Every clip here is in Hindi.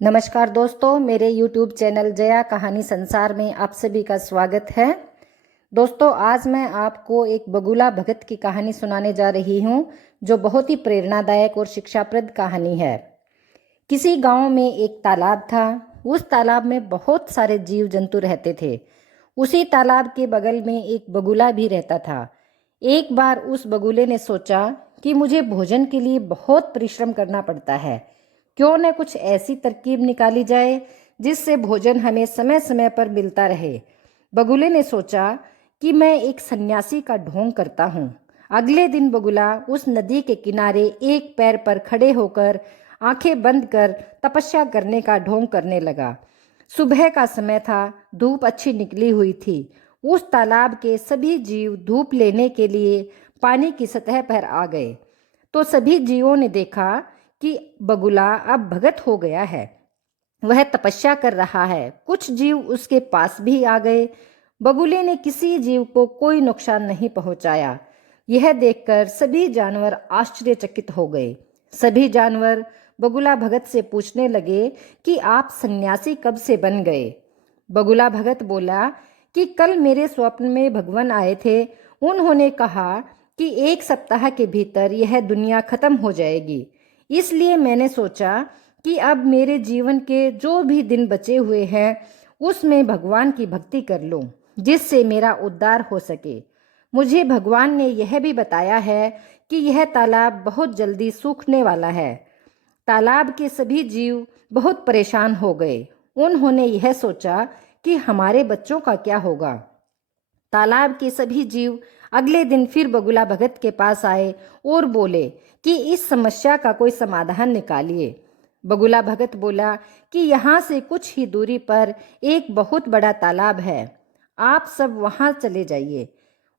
नमस्कार दोस्तों, मेरे YouTube चैनल जया कहानी संसार में आप सभी का स्वागत है। दोस्तों, आज मैं आपको एक बगुला भगत की कहानी सुनाने जा रही हूँ जो बहुत ही प्रेरणादायक और शिक्षाप्रद कहानी है। किसी गांव में एक तालाब था। उस तालाब में बहुत सारे जीव जंतु रहते थे। उसी तालाब के बगल में एक बगुला भी रहता था। एक बार उस बगुले ने सोचा कि मुझे भोजन के लिए बहुत परिश्रम करना पड़ता है, क्यों न कुछ ऐसी तरकीब निकाली जाए जिससे भोजन हमें समय समय पर मिलता रहे। बगुले ने सोचा कि मैं एक सन्यासी का ढोंग करता हूँ। अगले दिन बगुला उस नदी के किनारे एक पैर पर खड़े होकर आंखें बंद कर तपस्या करने का ढोंग करने लगा। सुबह का समय था, धूप अच्छी निकली हुई थी। उस तालाब के सभी जीव धूप लेने के लिए पानी की सतह पर आ गए तो सभी जीवों ने देखा कि बगुला अब भगत हो गया है। वह तपस्या कर रहा है। कुछ जीव उसके पास भी आ गए। बगुले ने किसी जीव को कोई नुकसान नहीं पहुंचाया। यह देखकर सभी जानवर आश्चर्यचकित हो गए। सभी जानवर बगुला भगत से पूछने लगे कि आप सन्यासी कब से बन गए। बगुला भगत बोला कि कल मेरे स्वप्न में भगवान आए थे। उन्होंने कहा कि एक सप्ताह के भीतर यह दुनिया खत्म हो जाएगी। इसलिए मैंने सोचा कि अब मेरे जीवन के जो भी दिन बचे हुए हैं उसमें भगवान की भक्ति कर लूं, जिससे मेरा उद्धार हो सके। मुझे भगवान ने यह भी बताया है कि यह तालाब बहुत जल्दी सूखने वाला है। तालाब के सभी जीव बहुत परेशान हो गए। उन्होंने यह सोचा कि हमारे बच्चों का क्या होगा। तालाब के सभी जीव अगले दिन फिर बगुला भगत के पास आए और बोले कि इस समस्या का कोई समाधान निकालिए। बगुला भगत बोला कि यहाँ से कुछ ही दूरी पर एक बहुत बड़ा तालाब है, आप सब वहाँ चले जाइए।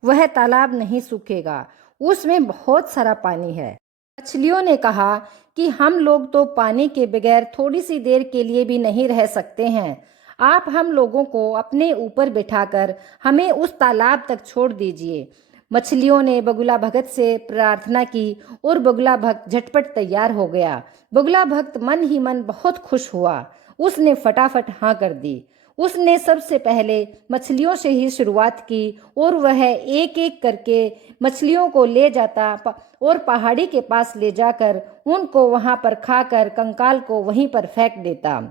वह तालाब नहीं सूखेगा, उसमें बहुत सारा पानी है। मछलियों ने कहा कि हम लोग तो पानी के बगैर थोड़ी सी देर के लिए भी नहीं रह सकते हैं। आप हम लोगों को अपने ऊपर बिठाकर हमें उस तालाब तक छोड़ दीजिए। मछलियों ने बगुला भगत से प्रार्थना की और बगुला भक्त झटपट तैयार हो गया। बगुला भक्त मन ही मन बहुत खुश हुआ। उसने फटाफट हाँ कर दी। उसने सबसे पहले मछलियों से ही शुरुआत की और वह एक एक करके मछलियों को ले जाता और पहाड़ी के पास ले जाकर उनको वहां पर खाकर कंकाल को वहीं पर फेंक देता।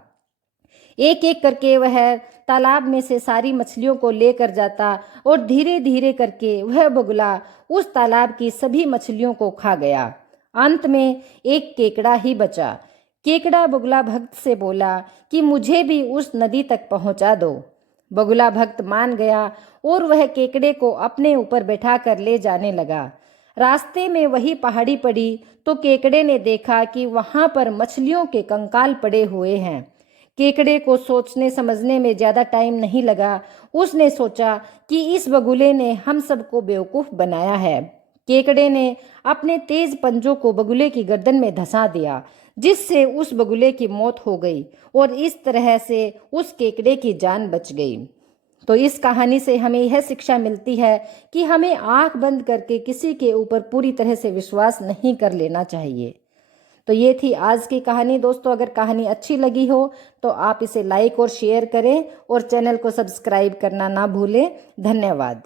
एक एक करके वह तालाब में से सारी मछलियों को लेकर जाता और धीरे धीरे करके वह बगुला उस तालाब की सभी मछलियों को खा गया। अंत में एक केकड़ा ही बचा। केकड़ा बगुला भक्त से बोला कि मुझे भी उस नदी तक पहुंचा दो। बगुला भक्त मान गया और वह केकड़े को अपने ऊपर बैठा कर ले जाने लगा। रास्ते में वही पहाड़ी पड़ी तो केकड़े ने देखा कि वहां पर मछलियों के कंकाल पड़े हुए हैं। केकड़े को सोचने समझने में ज़्यादा टाइम नहीं लगा। उसने सोचा कि इस बगुले ने हम सबको बेवकूफ़ बनाया है। केकड़े ने अपने तेज पंजों को बगुले की गर्दन में धंसा दिया, जिससे उस बगुले की मौत हो गई और इस तरह से उस केकड़े की जान बच गई। तो इस कहानी से हमें यह शिक्षा मिलती है कि हमें आंख बंद करके किसी के ऊपर पूरी तरह से विश्वास नहीं कर लेना चाहिए। तो ये थी आज की कहानी। दोस्तों, अगर कहानी अच्छी लगी हो तो आप इसे लाइक और शेयर करें और चैनल को सब्सक्राइब करना ना भूलें। धन्यवाद।